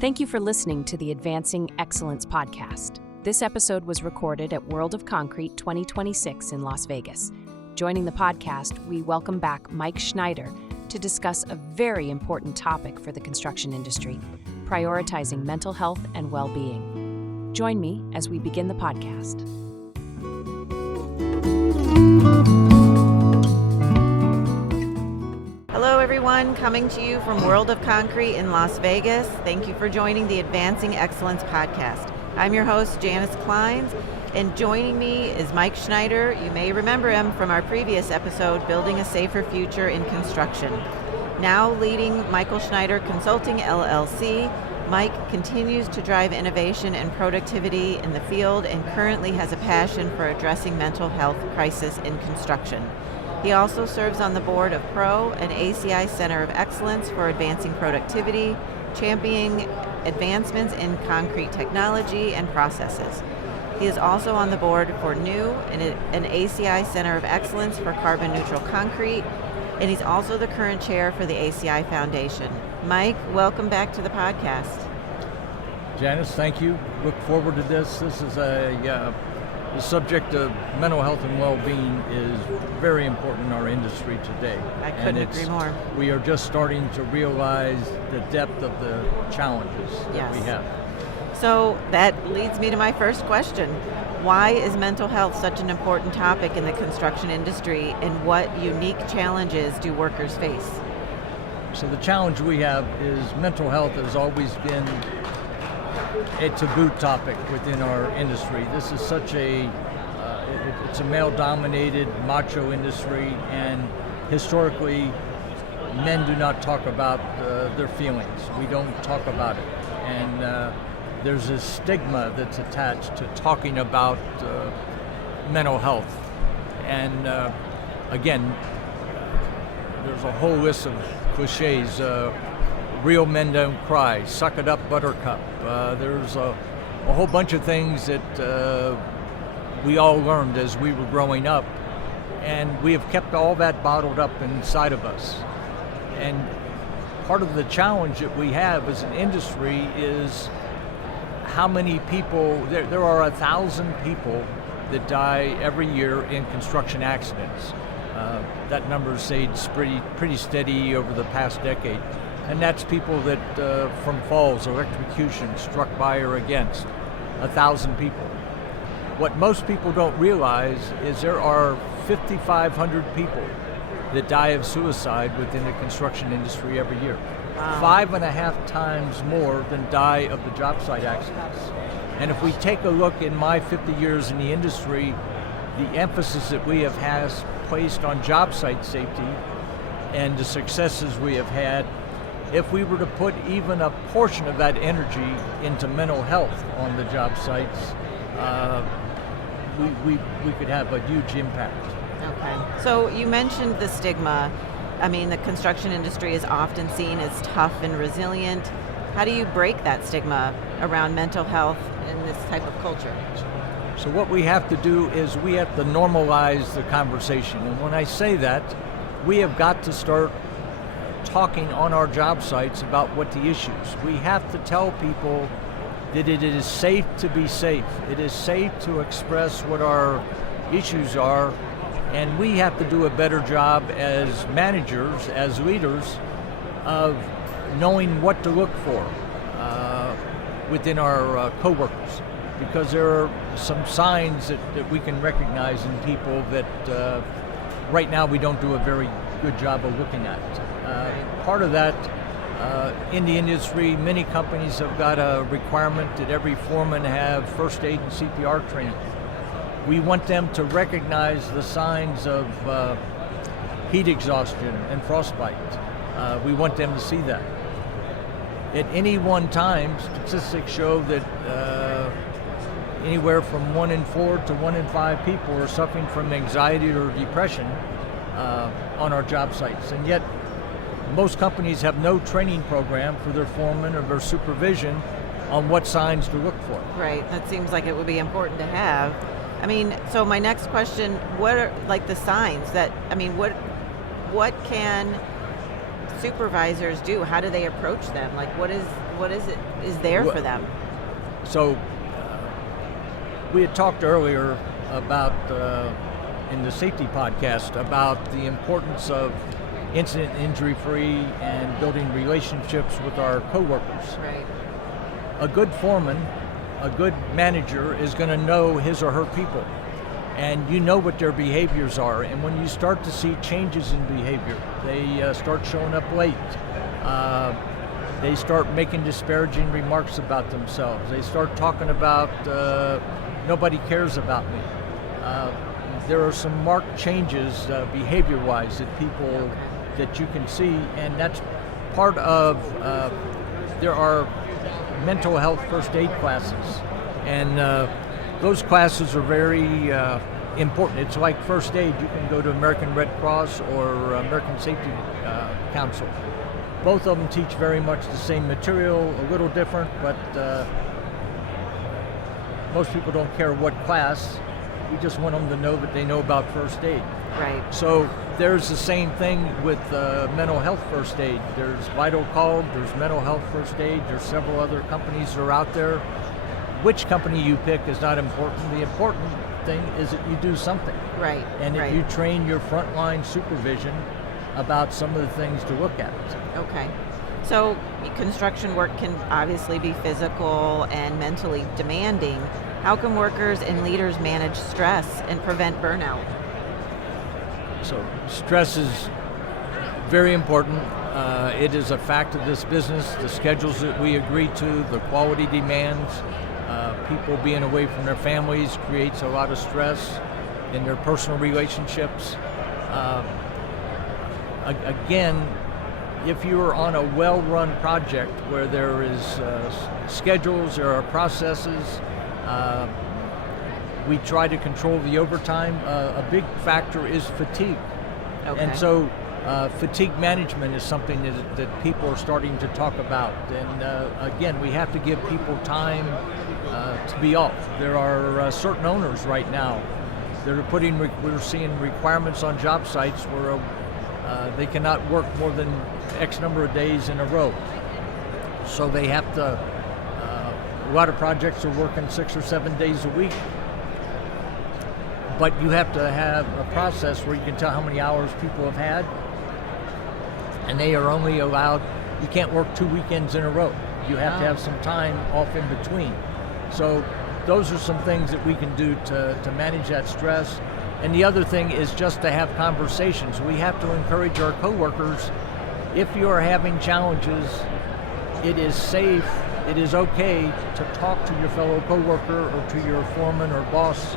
Thank you for listening to the Advancing Excellence podcast. This episode was recorded at World of Concrete 2026 in Las Vegas. Joining the podcast, we welcome back Mike Schneider to discuss a very important topic for the construction industry, prioritizing mental health and well-being. Join me as we begin the podcast. Hello everyone, coming to you from World of Concrete in Las Vegas. Thank you for joining the Advancing Excellence podcast. I'm your host, Janice Kleins, and joining me is Mike Schneider. You may remember him from our previous episode, Building a Safer Future in Construction. Now leading Michael Schneider Consulting LLC, Mike continues to drive innovation and productivity in the field and currently has a passion for addressing mental health crisis in construction. He also serves on the board of PRO, an ACI Center of Excellence for Advancing Productivity, championing advancements in concrete technology and processes. He is also on the board for NEW, an ACI Center of Excellence for Carbon Neutral Concrete, and he's also the current chair for the ACI Foundation. Mike, welcome back to the podcast. Janice, thank you. Look forward to this. This is the subject of mental health and well-being is very important in our industry today. I couldn't agree more. We are just starting to realize the depth of the challenges that we have. So that leads me to my first question. Why is mental health such an important topic in the construction industry, and what unique challenges do workers face? So the challenge we have is mental health has always been a taboo topic within our industry. This is such it's a male-dominated, macho industry, and historically, men do not talk about their feelings. We don't talk about it. And there's a stigma that's attached to talking about mental health. And again, there's a whole list of cliches. Real men don't cry, suck it up, buttercup. There's a whole bunch of things that we all learned as we were growing up, and we have kept all that bottled up inside of us. And part of the challenge that we have as an industry is how many people, there are 1,000 people that die every year in construction accidents. That number stays pretty steady over the past decade. And that's people that from falls, electrocution, struck by or against, 1,000 people. What most people don't realize is there are 5,500 people that die of suicide within the construction industry every year. Wow. 5.5 times more than die of the job site accidents. And if we take a look in my 50 years in the industry, the emphasis that we have placed on job site safety and the successes we have had, if we were to put even a portion of that energy into mental health on the job sites, we could have a huge impact. Okay. So you mentioned the stigma. I mean, the construction industry is often seen as tough and resilient. How do you break that stigma around mental health in this type of culture? So what we have to do is we have to normalize the conversation. And when I say that, we have got to start talking on our job sites about what the issues. We have to tell people that it is safe to be safe. It is safe to express what our issues are, and we have to do a better job as managers, as leaders, of knowing what to look for within our coworkers, because there are some signs that we can recognize in people that right now we don't do a very good job of looking at. Part of that, in the industry, many companies have got a requirement that every foreman have first aid and CPR training. We want them to recognize the signs of heat exhaustion and frostbite. We want them to see that. At any one time, statistics show that anywhere from 1 in 4 to 1 in 5 people are suffering from anxiety or depression on our job sites. And yet, most companies have no training program for their foreman or their supervision on what signs to look for. Right, that seems like it would be important to have. I mean, so my next question, what are like the signs that, I mean, what can supervisors do? How do they approach them? Like what What is there for them? So we had talked earlier about, in the safety podcast, about the importance of incident injury-free and building relationships with our coworkers. Right. A good foreman, a good manager is going to know his or her people, and you know what their behaviors are. And when you start to see changes in behavior, they start showing up late. They start making disparaging remarks about themselves. They start talking about nobody cares about me. There are some marked changes behavior-wise that you can see, and that's part of, there are mental health first aid classes, and those classes are very important. It's like first aid. You can go to American Red Cross or American Safety Council. Both of them teach very much the same material, a little different, but most people don't care what class. We just want them to know that they know about first aid. Right. So there's the same thing with mental health first aid. There's Vital Call, there's mental health first aid, there's several other companies that are out there. Which company you pick is not important. The important thing is that you do something. Right. And that you train your frontline supervision about some of the things to look at. Okay. So construction work can obviously be physical and mentally demanding. How can workers and leaders manage stress and prevent burnout? So stress is very important. It is a fact of this business. The schedules that we agree to, the quality demands, people being away from their families creates a lot of stress in their personal relationships. Again, if you are on a well-run project where there is schedules, there are processes, we try to control the overtime. A big factor is fatigue. Okay. And so fatigue management is something that people are starting to talk about. And again, we have to give people time to be off. There are certain owners right now that are we're seeing requirements on job sites where they cannot work more than X number of days in a row. So they have to, a lot of projects are working 6 or 7 days a week. But you have to have a process where you can tell how many hours people have had, and they are only allowed, you can't work 2 weekends in a row. You have to have some time off in between. So those are some things that we can do to manage that stress. And the other thing is just to have conversations. We have to encourage our coworkers, if you are having challenges, it is safe, it is okay to talk to your fellow coworker or to your foreman or boss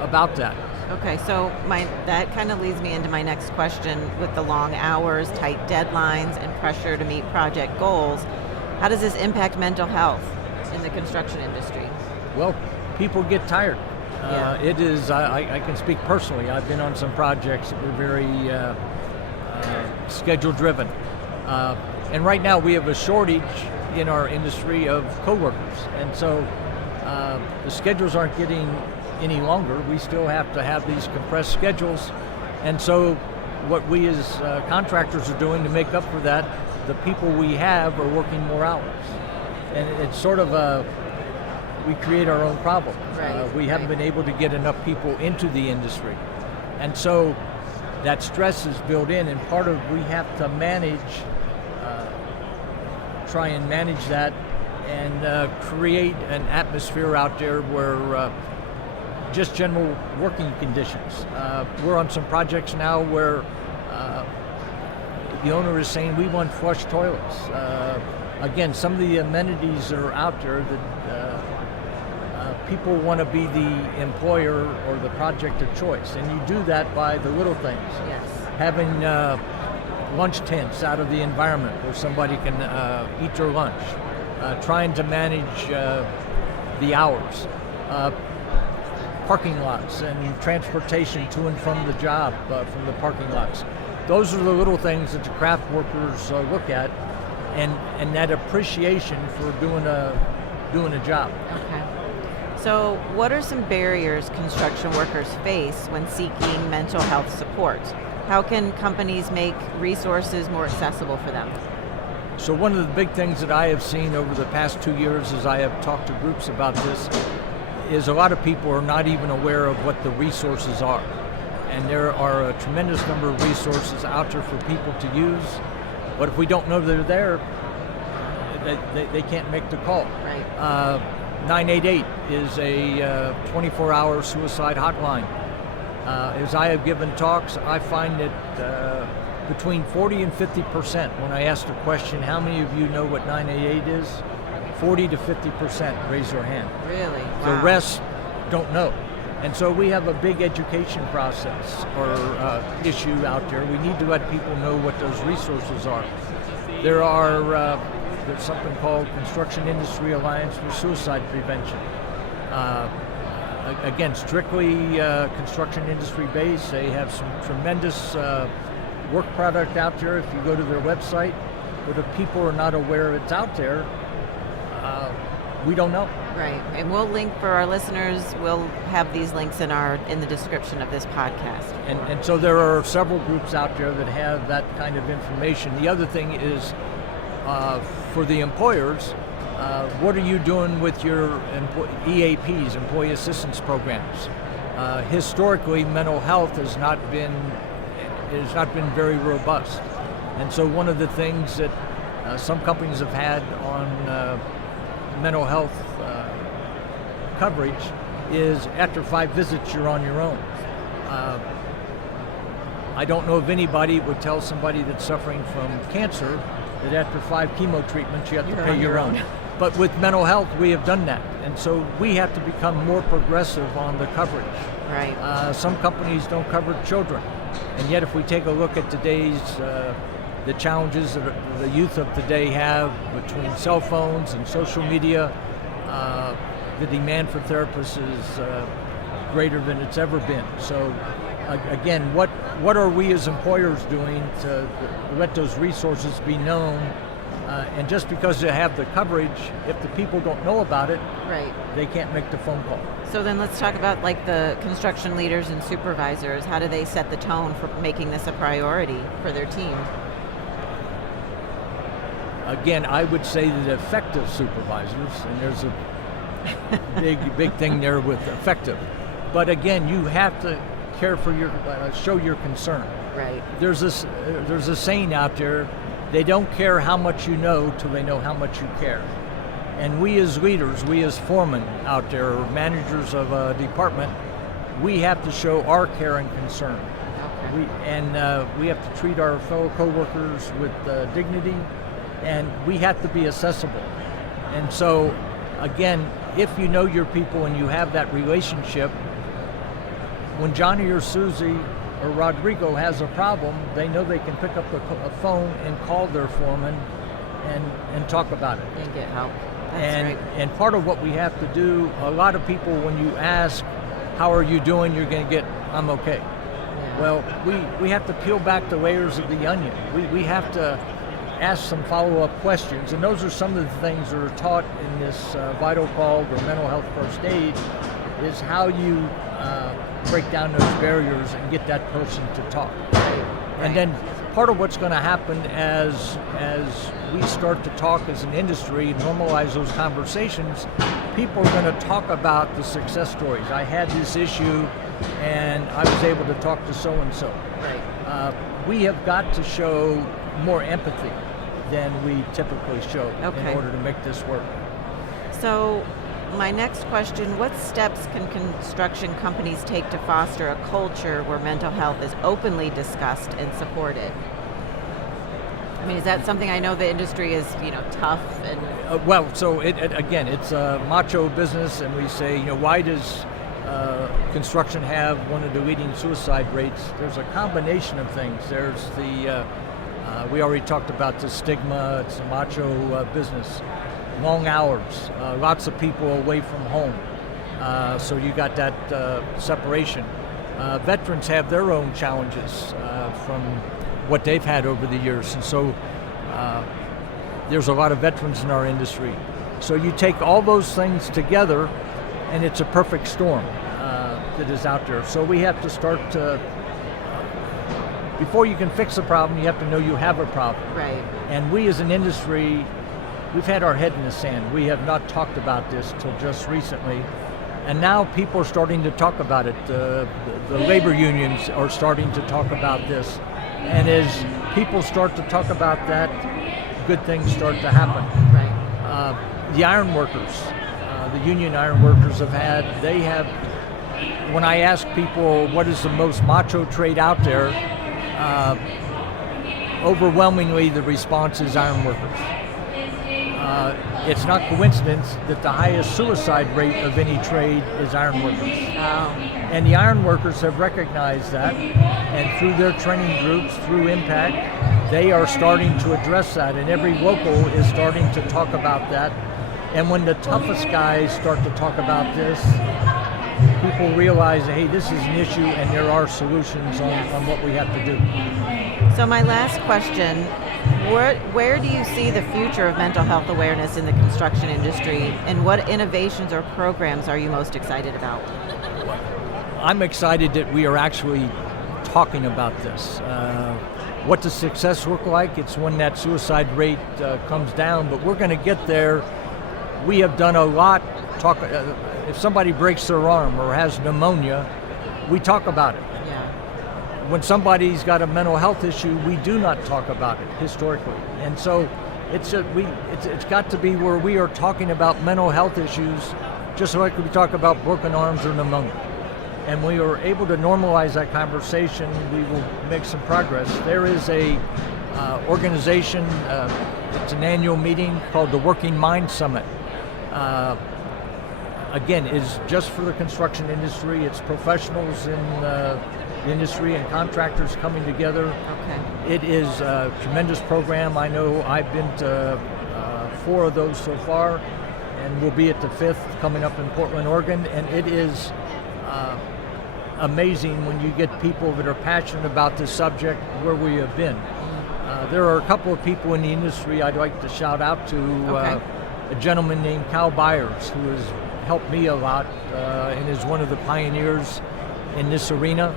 about that. Okay, so that kind of leads me into my next question. With the long hours, tight deadlines, and pressure to meet project goals, how does this impact mental health in the construction industry? Well, people get tired. It is, I can speak personally. I've been on some projects that were very schedule driven. And right now we have a shortage in our industry of coworkers. And so the schedules aren't getting any longer. We still have to have these compressed schedules. And so what we as contractors are doing to make up for that, the people we have are working more hours. And it's sort of we create our own problem. We haven't been able to get enough people into the industry. And so that stress is built in, and part of we have to try and manage that and create an atmosphere out there where just general working conditions. We're on some projects now where the owner is saying we want flush toilets. Again, some of the amenities that are out there that people want to be the employer or the project of choice, and you do that by the little things. Yes. Having lunch tents out of the environment where somebody can eat their lunch, trying to manage the hours, parking lots and transportation to and from the job from the parking lots. Those are the little things that the craft workers look at, and that appreciation for doing a job. Okay. So what are some barriers construction workers face when seeking mental health support? How can companies make resources more accessible for them? So one of the big things that I have seen over the past 2 years as I have talked to groups about this is a lot of people are not even aware of what the resources are. And there are a tremendous number of resources out there for people to use, but if we don't know they're there, they can't make the call. Right. 988 is a 24-hour suicide hotline. As I have given talks, I find that between 40 and 50%, when I ask the question, how many of you know what 988 is? 40 to 50% raise their hand. Really? Wow. The rest don't know. And so we have a big education process or issue out there. We need to let people know what those resources are. There's something called Construction Industry Alliance for Suicide Prevention. Again, strictly construction industry based. They have some tremendous work product out there if you go to their website, but if people are not aware it's out there, we don't know. Right, and we'll link for our listeners. We'll have these links in the description of this podcast. And so there are several groups out there that have that kind of information. The other thing is for the employers, what are you doing with your EAPs, employee assistance programs? Historically, mental health has not been very robust, and so one of the things that some companies have had on mental health coverage is after 5 visits you're on your own. I don't know if anybody would tell somebody that's suffering from cancer that after 5 chemo treatments you have to pay your own. But with mental health we have done that, and so we have to become more progressive on the coverage. Right. Some companies don't cover children, and yet if we take a look at today's the challenges that the youth of today have between cell phones and social media, the demand for therapists is greater than it's ever been. So again, what are we as employers doing to let those resources be known? And just because they have the coverage, if the people don't know about it, right, they can't make the phone call. So then let's talk about like the construction leaders and supervisors. How do they set the tone for making this a priority for their team? Again, I would say that effective supervisors, and there's a big thing there with effective, but again, you have to care for your, show your concern. Right. There's a saying out there, they don't care how much you know till they know how much you care. And we as leaders, we as foremen out there, or managers of a department, we have to show our care and concern. Okay. We have to treat our fellow coworkers with dignity, and we have to be accessible. And so, again, if you know your people and you have that relationship, when Johnny or Susie or Rodrigo has a problem, they know they can pick up a phone and call their foreman and talk about it. And get help. That's right. And part of what we have to do, a lot of people, when you ask, how are you doing, you're going to get, I'm okay. Yeah. Well, we have to peel back the layers of the onion. We have to ask some follow-up questions, and those are some of the things that are taught in this vital call or mental health first aid, is how you break down those barriers and get that person to talk. Right. And then part of what's going to happen as we start to talk as an industry, normalize those conversations, people are going to talk about the success stories. I had this issue and I was able to talk to so-and-so. Right. We have got to show more empathy than we typically show in order to make this work. So my next question, what steps can construction companies take to foster a culture where mental health is openly discussed and supported? I mean, is that something, I know the industry is, tough and... Again, it's a macho business, and we say, why does construction have one of the leading suicide rates? There's a combination of things. There's we already talked about the stigma. It's a macho business. Long hours, lots of people away from home, so you got that separation. Veterans have their own challenges from what they've had over the years, and so there's a lot of veterans in our industry. So you take all those things together, and it's a perfect storm that is out there. So we have to start to before you can fix a problem, you have to know you have a problem. Right. And we as an industry, we've had our head in the sand. We have not talked about this till just recently. And now people are starting to talk about it. The labor unions are starting to talk about this. And as people start to talk about that, good things start to happen. Right. The iron workers, the union iron workers when I ask people what is the most macho trade out there, overwhelmingly the response is iron workers. It's not coincidence that the highest suicide rate of any trade is iron workers. And the iron workers have recognized that, and through their training groups, through Impact, they are starting to address that, and every local is starting to talk about that. And when the toughest guys start to talk about this, people realize, hey, this is an issue and there are solutions on what we have to do. So my last question, where do you see the future of mental health awareness in the construction industry, and what innovations or programs are you most excited about? I'm excited that we are actually talking about this. What does success look like? It's when that suicide rate comes down, but we're going to get there. We have done a lot. If somebody breaks their arm or has pneumonia, we talk about it. Yeah. When somebody's got a mental health issue, we do not talk about it historically. And so it's got to be where we are talking about mental health issues just like we talk about broken arms or pneumonia. And we are able to normalize that conversation, we will make some progress. There is a organization, it's an annual meeting called the Working Mind Summit. Again, is just for the construction industry. It's professionals in the industry and contractors coming together. Okay. It is a tremendous program. I know I've been to 4 of those so far, and we'll be at the 5th coming up in Portland, Oregon. And it is amazing when you get people that are passionate about this subject where we have been. There are a couple of people in the industry I'd like to shout out to. Okay. A gentleman named Cal Byers, who has helped me a lot and is one of the pioneers in this arena.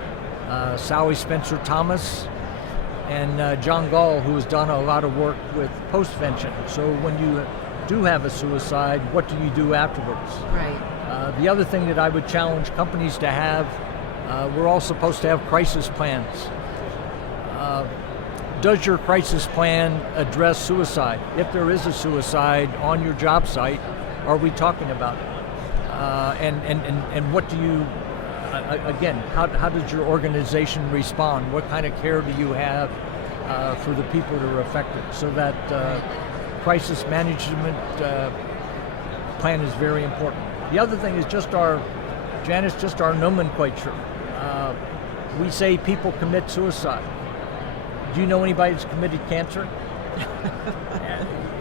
Sally Spencer Thomas and John Gall, who has done a lot of work with postvention. So when you do have a suicide, what do you do afterwards? Right. The other thing that I would challenge companies to have, we're all supposed to have crisis plans. Does your crisis plan address suicide? If there is a suicide on your job site, are we talking about it? And what do you, again, how does your organization respond? What kind of care do you have for the people that are affected? So that crisis management plan is very important. The other thing is just our nomenclature. We say people commit suicide. Do you know anybody that's committed cancer?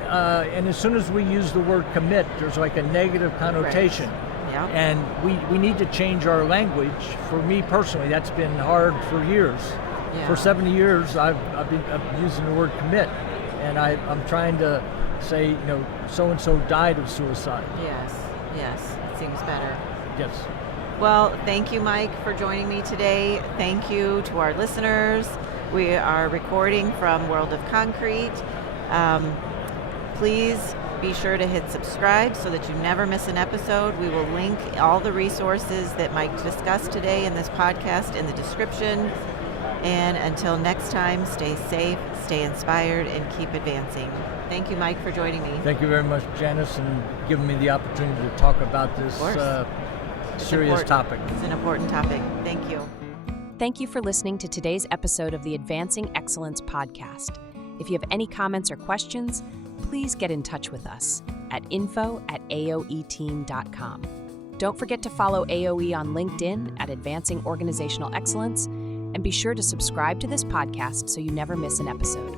And as soon as we use the word commit, there's like a negative connotation. Right. Yeah. And we need to change our language. For me personally, that's been hard for years. Yeah. For 70 years, I've been using the word commit, and I'm trying to say, so-and-so died of suicide. Yes, it seems better. Yes. Well, thank you, Mike, for joining me today. Thank you to our listeners. We are recording from World of Concrete. Please be sure to hit subscribe so that you never miss an episode. We will link all the resources that Mike discussed today in this podcast in the description. And until next time, stay safe, stay inspired, and keep advancing. Thank you, Mike, for joining me. Thank you very much, Janice, and giving me the opportunity to talk about this serious topic. It's an important topic. Thank you. Thank you for listening to today's episode of the Advancing Excellence podcast. If you have any comments or questions, please get in touch with us at info@aoeteam.com. Don't forget to follow AOE on LinkedIn at Advancing Organizational Excellence, and be sure to subscribe to this podcast so you never miss an episode.